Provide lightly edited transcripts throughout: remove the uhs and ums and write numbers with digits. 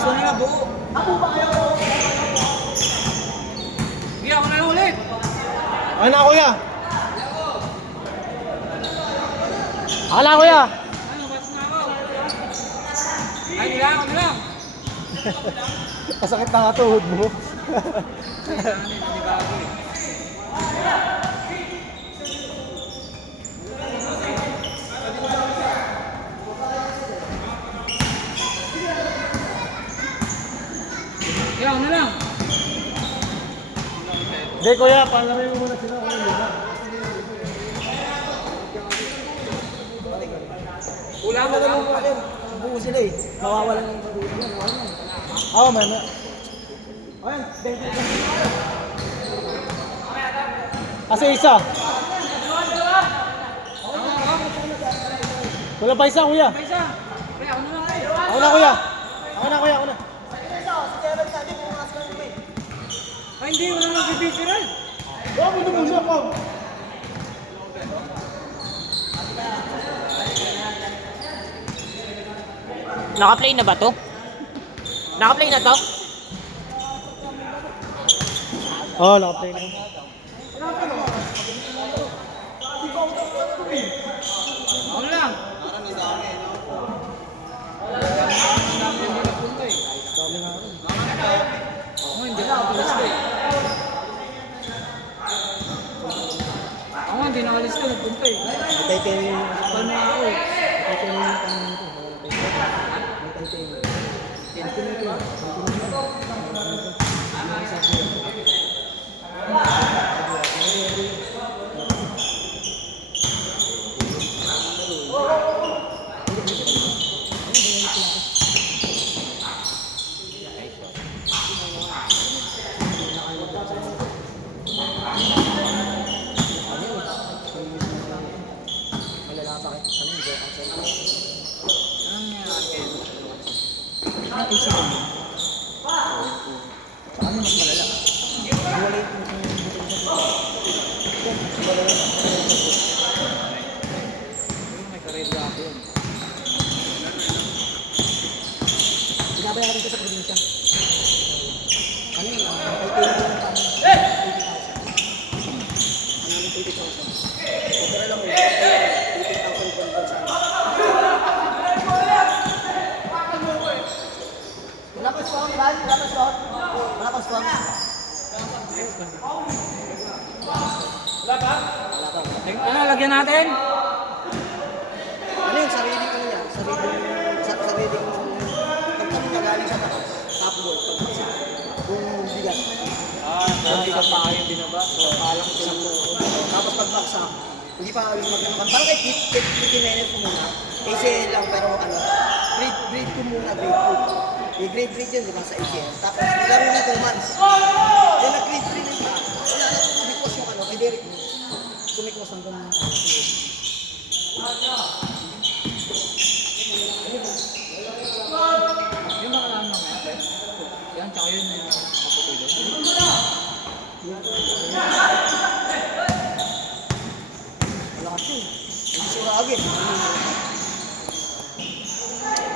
Gusto nila buo. Ako ba kayo? Hindi ako na lang ulit. Ano na kuya? Ako na kuya. Ano, basta na ako. Ay, ako na lang. Masakit na nga tuhod mo. Kaya ako na lang. Hindi kuya, palarin mo muna sila. Wala mo Wala lang. naman po kayo. Buo sila eh. Mawawalan ng pag-uwi yan. Oo, man. Ayan, kasi isa. Wala pa isa, kuya. May isa. Kaya ako na lang. Ako na, kuya. Ako na. Ay, hindi. Wala nang pipicturean. Oo, ito mo siya po. Naka-play na ba to? Naka-play na to? Oo, naka-play na. Ako na lang. Ako hindi ako alis ko eh. Ako hindi na alis ko. Nagpunta eh. Matay kayo yung... Paano ako eh? Matay kayo yung tanong nito. Matay kayo. May karela ako yun. Binabayaran ko sa probinsya. Ano yun? Matay kayo yung tanong. 80,000. Pero lang mo, 80,000 per person. Wala pa squad, Ran? Wala pa squad? Wala pa squad? Wala pa? Ano, lagyan natin? Ano yun? Sariling ano yan? Sariling pag kami nagaling sa taas, top wall, pagpasa. Kung bigat. Hindi ka pa kayo binaba. So, palang Isang tapos pagbaksa, hindi pa magkakaroon. Parang kay 15 minutes muna. ACL lang pero ano, grade 2 muna, grade 2. Grade 3 yun, di ba, sa ACL. Tapos nilaro na 2 months. Then nag-grade 3 na siya. Kaya kumikos yung ano, kay Derek mo. Kumikos hanggang yung mga ano naman. Yan, tsaka yun yung kaputulog. malakas yun. Hindi sura agad.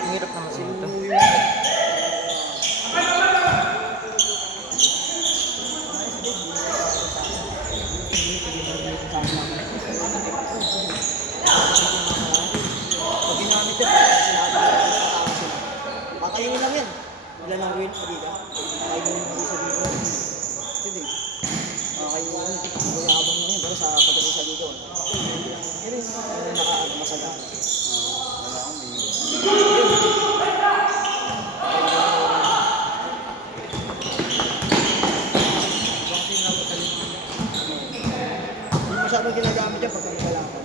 Ang hirap naman sila to. Pag ginamit yun, sinabi ko sa tao sila. Kakainin lang yan. Wala nang ruin, pagika. Kakainin lang kami sa dito. Hindi. Kakainin. Guyabang lang yun. Pero sa pagdating sa dito. Yun yung nakamasagana. Hindi masyadong ginagamit yan pag kami kalaban.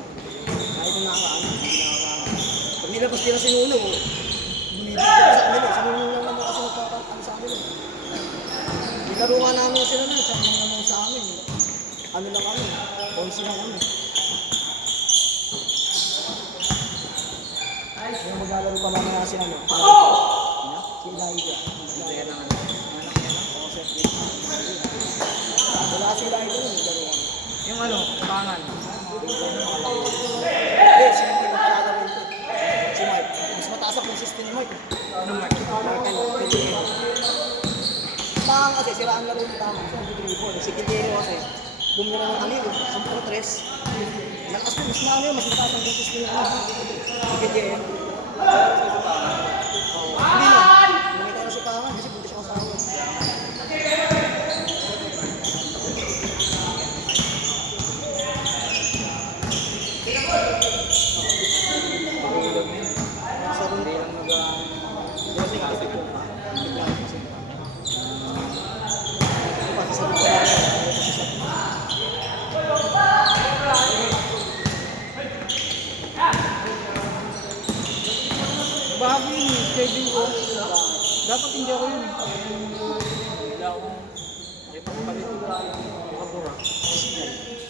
Kahit yung nakakaano, hindi nakakaano. Pag nilabas nila si Nuno, bumibig ko sa kanila. Si Nuno lang naman kasi nagkakaano sa amin. Nilaro nga namin sila nun, sa mga naman sa amin. Ano lang kami, konsi lang kami. Kaya maglalaro pa mamaya si ano. Si Elijah. Wala si Elijah nun, naglalaro kami. Yung ano, pangan. Hindi, sino yung naglalaro ito? Si Mark. Mas mataas ako yung system ni Mark. Ano, Mark? Mark ano, 28. siraan laro ng tama. So, dribble. Si Quintero kasi, bumira ng kanil, 10-3. Lakas mo, mas maano yun, mas mataas ang boses mo yung ano. Si Quintero. Hindi na. Nakita na sa tangan kasi punta siya kasama. Sa rundi lang kasi kasi po pa. Biglaan kasi. Ito pa sa rundi. Bahagi yun eh, schedule ko. Dapat hindi ako yun eh. Hindi ako. Hindi pa palit ko makabura.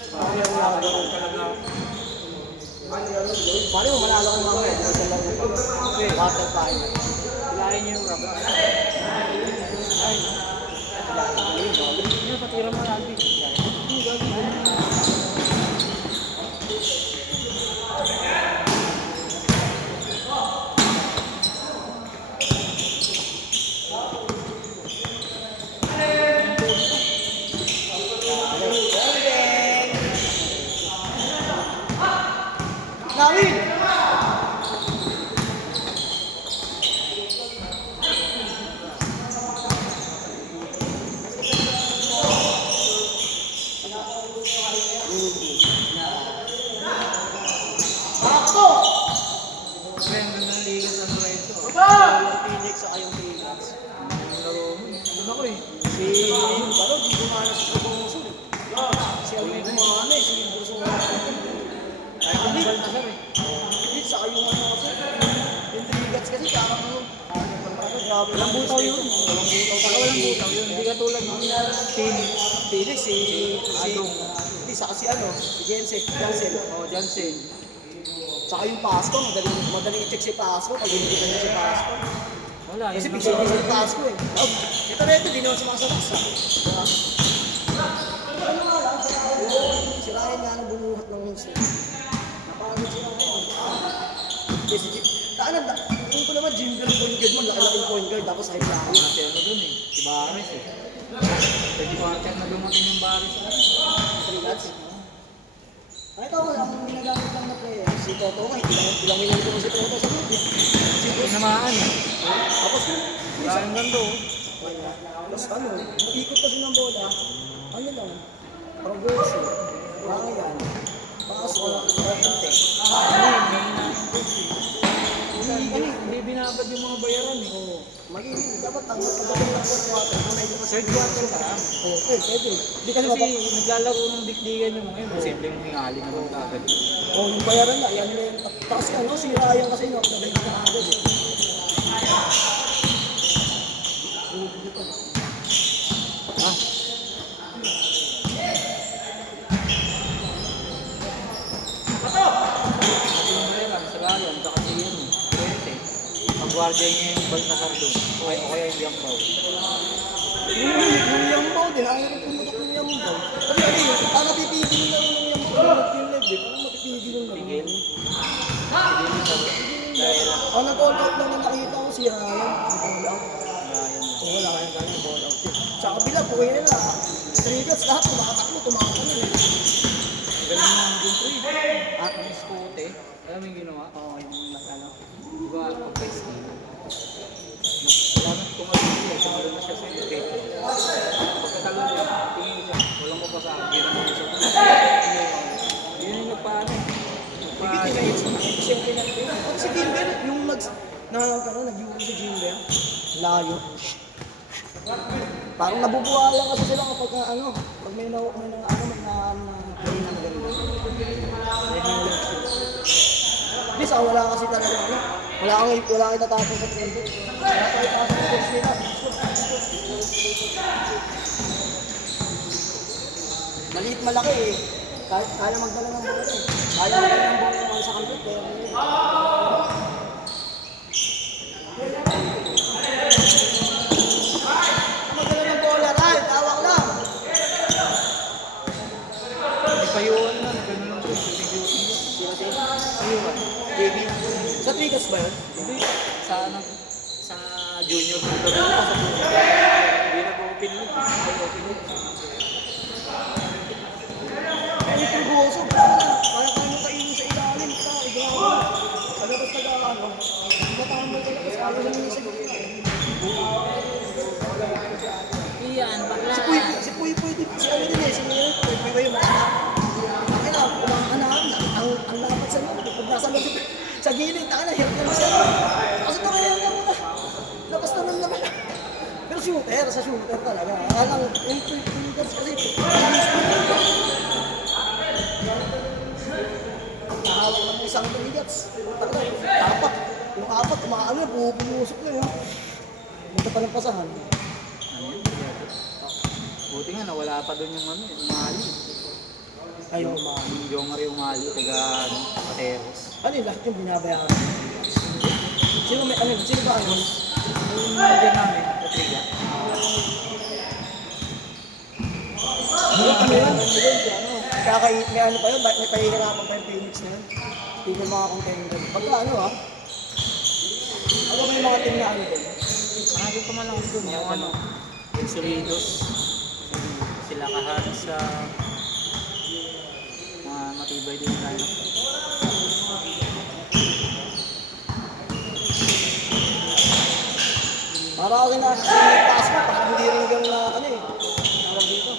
Kaya wala ako talaga. Paano mo manalo kang mga ito sa laro pa? Water fire. Kulahin niyo yung raba. Ay, hindi na patira mo lagi. Ang gagawin. Nawin! Takbo! Kaya ang ganda ng liga sa Lorenzo. Phoenix sa kayong Phoenix. Laro mo eh. Ano ko eh. Si Baro, di gumana sa Puso. Si Alvin gumana eh, si Puso. Ay, kung Baltasar eh. Hindi, sa kayong ano kasi. Yung Trigats kasi parang ano. Grabe. Walang butaw yun. Walang butaw yun. Hindi ka tulad ng Phoenix, si Adong. Hindi, saka si ano, si Jensen. Oh, Jansen. Saka yung Pasco, madaling i-check si Pasco pag hindi ka niya si Pasco. Wala. Kasi yun bigyan lang. niya si Pasco eh. Ito na ito, di naman sumasakas ha. Ano nga lang, si Ryan nga nang bumuhat ng husto. Napagod si Ryan. Kasi yung ko naman, Jimber point guard mo, laki-laking point guard, tapos high flyer. Kasi ano dun eh. Si Baris eh. Pwede pa check na dumating yung Baris. Trigats. Ay, ito ako lang, ginagamit lang na player. Si Toto nga, ilang minuto mo si Toto sa group. Tinamaan eh. Tapos Wala yung gando. tapos ano, ikot kasi ng bola, ano lang, progression, Ryan, Pasco, Ortente. Hindi binabad yung mga bayaran eh. Oo. Magiging, dapat ang pagdating ng fourth quarter, kung na ilabas Third quarter ka lang. Oo, pwede. Hindi kasi Kasi naglalaro ng dikdigan yung mga yun. Simpleng hingali naman agad. oh, yung bayaran na, yan na yung, tapos ano, si Ryan kasi yung nabay na agad eh. Ah. Kasi yung bayaran, sa lalam, saka si yun eh. 20. Ang gwardiya niya yung Baltasar doon. O kaya yung Yangbaw. Yung Yambaw din, ang hirap pumutok yung Yambaw. Kasi ano yun, ang napipigil lang ng Yambaw, yung leg eh, kung mapipigil lang Tigil. naman. Hindi sa dahil Ang nag-all out lang na nakita ko si Ryan, nag-all out. Ryan. Oo, wala kayang gano'n ball out yun. Sa kabila, buhay nila. Triggers, lahat tumakatakbo, tumakbo nila. Galing naman dun to eh. At yung skote, alam mo yung ginawa? Oo, yung ano. Diba, pag-pwesto. Alam mo, tumalun siya, tumalun na siya sa ilocate. Pagkatalon niya, tingin siya, walang mapasa, ginam mo siya. Yun yung nagpaano eh. Bigit niya yun, siyempre na ito. At si Gilbert, yung nag-yuri si Gilbert, layo. Parang nabubuha lang kasi sila kapag ano, pag may na play na maganda. Hindi, saka wala kasi talaga ano, wala kang itatapon sa trend. Wala kang itatapon sa coach nila. Maliit malaki eh. Kaya magdala ng bola eh. Kaya magdala ng bola ng sa kanto. Pero magdala ng bola, Ray. Tawag lang. Ipayuan na, gano'n lang po. Payuan. JV. Sa Trigas ba yun? Hindi, sa junior ko. Hindi nag-open yun. Ay, itong goso. Kaya mo kainin sa ilalim. Igrabe. Sa labas ano. Matambal ka lang. Sabi lang yung sa gitna. Iyan, bakla. Si Puy din. Si ano din eh. Si Puy ba yung mga anak? Akin na, kumakaanahan na. Ang lapat sa loob. Pag nasa loob sa gilid, na, hirap na siya. Kasi ito kaya na muna. Labas na naman. Pero sa shooter talaga. Alang, yung Pilipinas kasi, nakahawak ng isang Pilipinas. Dapat, yung apat, umaano, bumusok na yun. Punta pa ng pasahan. Ano yun? Buti nga, nawala pa doon yung ano, yung umali. Ayun, Yung Jomari umali, taga ano, Pateros. ano yun, lahat yung binabayaran. Sino may ano, sino ba ano? Yung manager namin, Patriga. Ano yan? May ano pa yun, may pahihirapan pa yung Phoenix na yun. Hindi ko mga contender. Pagka ano ha? Ano ba yung mga team na ano doon? Marami pa malakas doon, yung ano, Exoridos. Sila kaharas sa mga matibay din na ano. Para kasi na pass mo, parang hindi rin yung na ano eh. Tawag dito.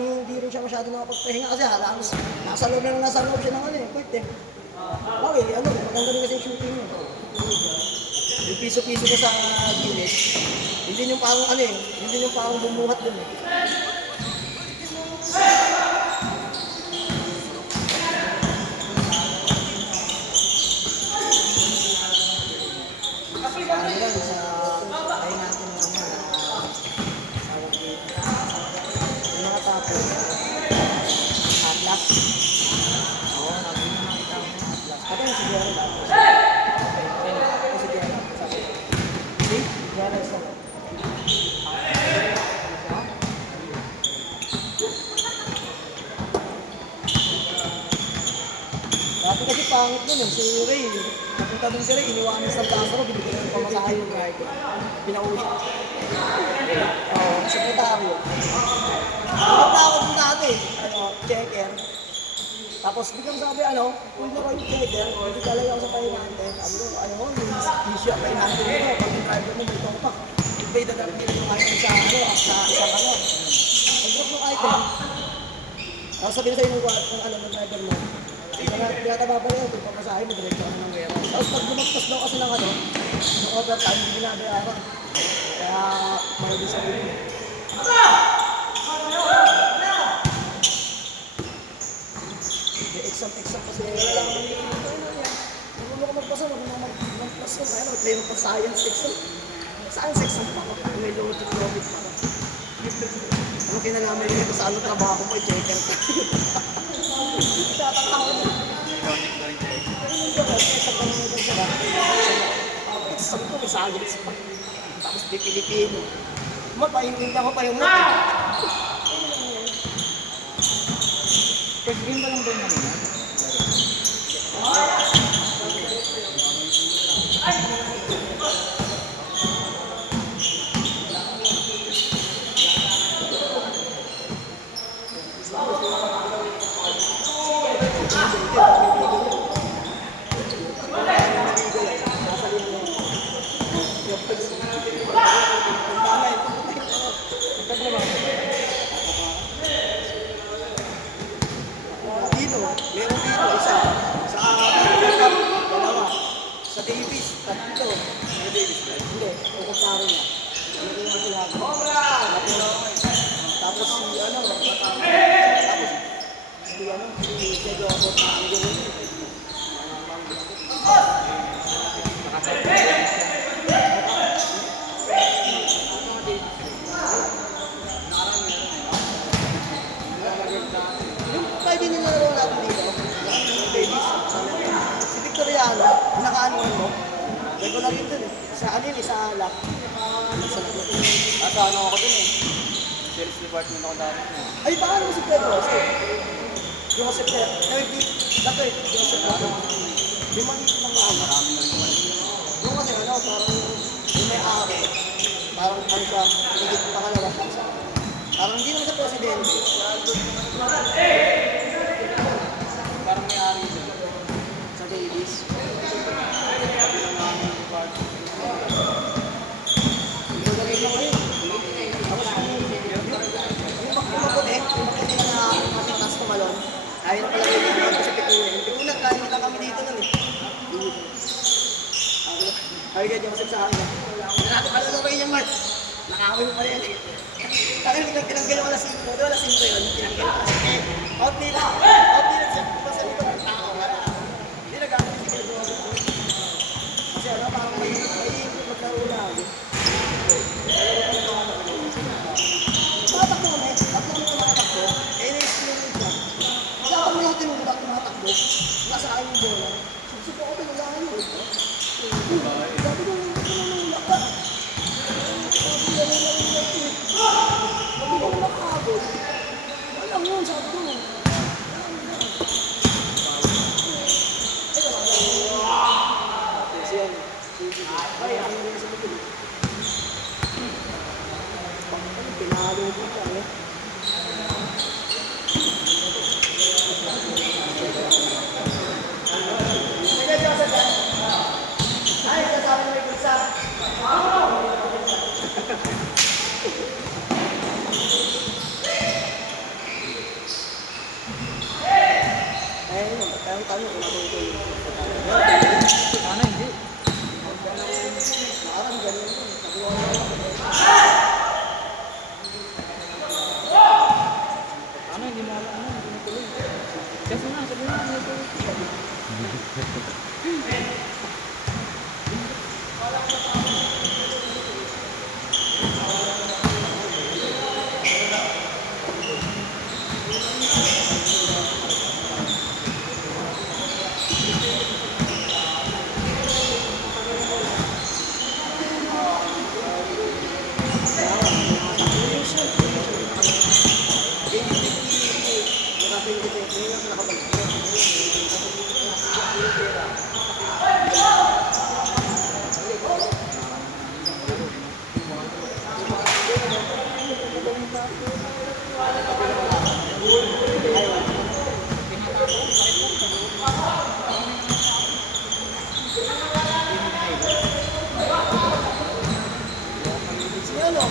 Hindi rin siya masyado nakapagpahinga kasi halos nasa loob siya ng ano eh, quit eh. Bakit? Ano, maganda rin kasi yung shooting mo. Yung piso-piso ka sa gilid. Hindi yung parang ano eh, hindi yung parang bumuhat dun eh. Ano yan, sa tayo natin ng ano, sawag dito. Yung mga tapos, Atlas. Oo, nabili na nakita mo. Atlas. Pati yung siguro tapos. Yung siguro sabi. See? Siguro isa. Dati kasi pangit nun eh, si Ray. Napunta dun si Ray, iniwanan sa Lázaro, binibigyan ng pamasahe yung driver. Pinauwi. Oo, sa Putaryo. Pagtawag mo dati, ano, checker. Tapos biglang sabi, ano, kung na yung checker, hindi talaga ako sa pahinante. Sabi ko, ano, yung issue ang pahinante mo, pag yung driver mo, dito pa. Ibay na nila yung item sa, ano, sa isang ano. Pag-drop ng item, tapos sabihin sa'yo ng ano, ng driver mo, tinatababa niya, kung papasahin mo, diretso ka na ng warehouse. Tapos pag lumagpas daw kasi ng ano, ng overtime, hindi binabayaran. Kaya, mahal din sa bilhin. May exam kasi kailangan nyo. Ano ka magpasa, huwag mo magpas ko. Kaya mag-claim pa science exam. Science exam pa ako. May logic pa ako. Ano kinalaman nyo sa ano trabaho mo, i-checker ko. Tatakaw ko. Exam ko, may science pa. Tapos di Pilipino. Mapahintinda ko pa yung natin. First game pa lang doon naman. Dito, meron dito, isa. Sa dalawa. Sa Davis, tatlo. Sa Davis, hindi. Kukumpara niya. Hindi ko yung tapos si ano, tapos si ano, si Diego Abot na ang gawin. Yung pwede nyo na naroon natin dito, yung Davis, si Victoriano, nakaanuhan mo, regular yun dun eh. Sa ano yun, sa lap. Sa lap. Asa ano ako dun eh. Sales department ako dati. Ay, paano mo si Pedro? Yung kasi Pedro, dato eh, yung kasi Pedro. Yung maliit ng ano. Marami na rin naman. Yung kasi ano, parang yung may ari. Parang ano siya, higit pa kalawa. presidente. Parang may ari siya. Sa Davis. Bilang namin yung part. Gagawin lang rin. Tapos yung maputi na matatas tumalon. Kaya na pala yung sa Pikuna. Yung Pikuna, kaya na kami dito nun eh. Sabi ka Joseph sa akin. Natin yung Mark. Nakakawin mo pa yan eh. Kaya pinagkailan wala 5. Wala 5 yun. Pinagkailan wala 5. Out nila. Out nila. Diba sa likod ng tao? Wala. Hindi nag-aawin si Kuya Joseph. Kasi ano, parang may maglaro lagi. Tumatakbo kami. Takbo kami tumatakbo. Eh, na-experience siya. Dapat mo lang tinulak tumatakbo. Nasa akin yung bola. Susupo ko pinulahan mo. Sabi ko, tinulak ka. Sabi ko, sabi ko, makakabot. Walang yun, sabi ko. Kasi yan. Ay, ako na rin sa likod. Pinalo ko siya eh. Ay, kasama na may bulsa. Ayun, tanong kung matutuloy yung Sana hindi. nakarang ganun yun. Sabi ko, Sana hindi mo alam. Hindi mo tuloy. Kasi nga, sabi mo, hindi mo tuloy.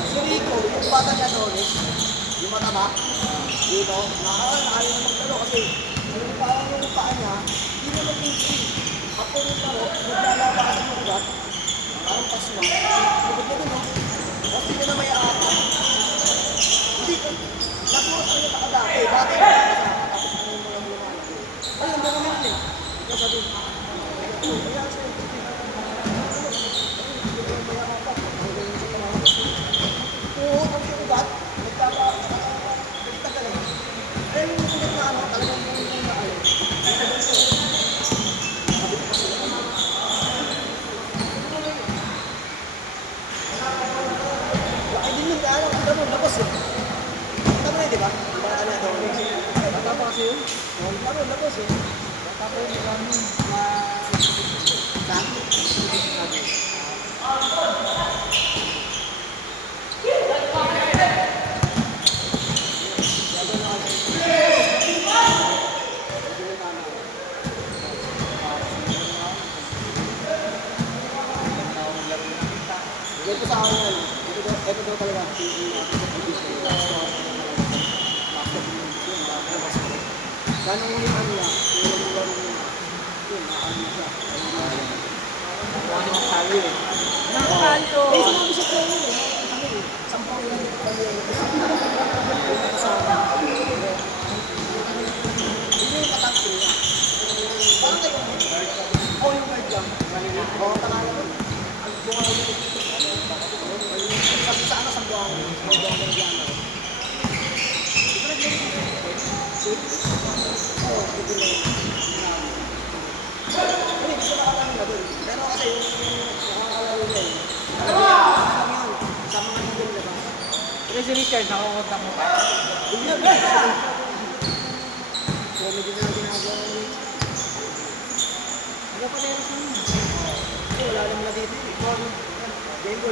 Si Rico, yung bata niya doon, yung mataba, dito, nakakaya na magtalo kasi yung parang yung paa niya, hindi na mag-free. Ako rin laro, naglalabasan ng ugat, parang pasma, lugod na doon, tapos hindi na may aaka. Hindi ko, nakuha sa kanya dati, tapos ano yung mga lumalaki. Ayun, doon naman eh. Kaya sabi, kaya sa'yo, oo, kung yung ugat, nagtagalan. Pero yung ugat na ano, talagang yung na ano. Sabi ko kasi, ay din yung kaalang, ang damo, labas eh. Ang damo eh, di ba? Ang bata na ito. Bata pa kasi yun. Ang damo, labas eh. Bata pa yun. Marami. Ito sa akin yan. Ito daw talaga. Ganong yung ano niya. Yung ganong yun, nakakano siya. Kung ano yung tayo eh. Nakakanto. Eh, sinabi siya tayo eh. Ano eh, sampang yan kami yung kasama. Yun yung katakto niya. Parang kayo, oh, yung guard lang. Oo, tangalan ko. Ang bunga ko yun. Sabi sa ano, sa buwang Indiano. Oo, dito na yun. Hindi, gusto nakatanong na dun. Pero kasi yung nakakalaro niya eh. Alam yun, sa mga nandun, diba? Pero si Richard, nakakontak mo pa. Yun yun, comedy na ginagawa niya. Ano pa na yun? Wala naman na dito eh. Game boy,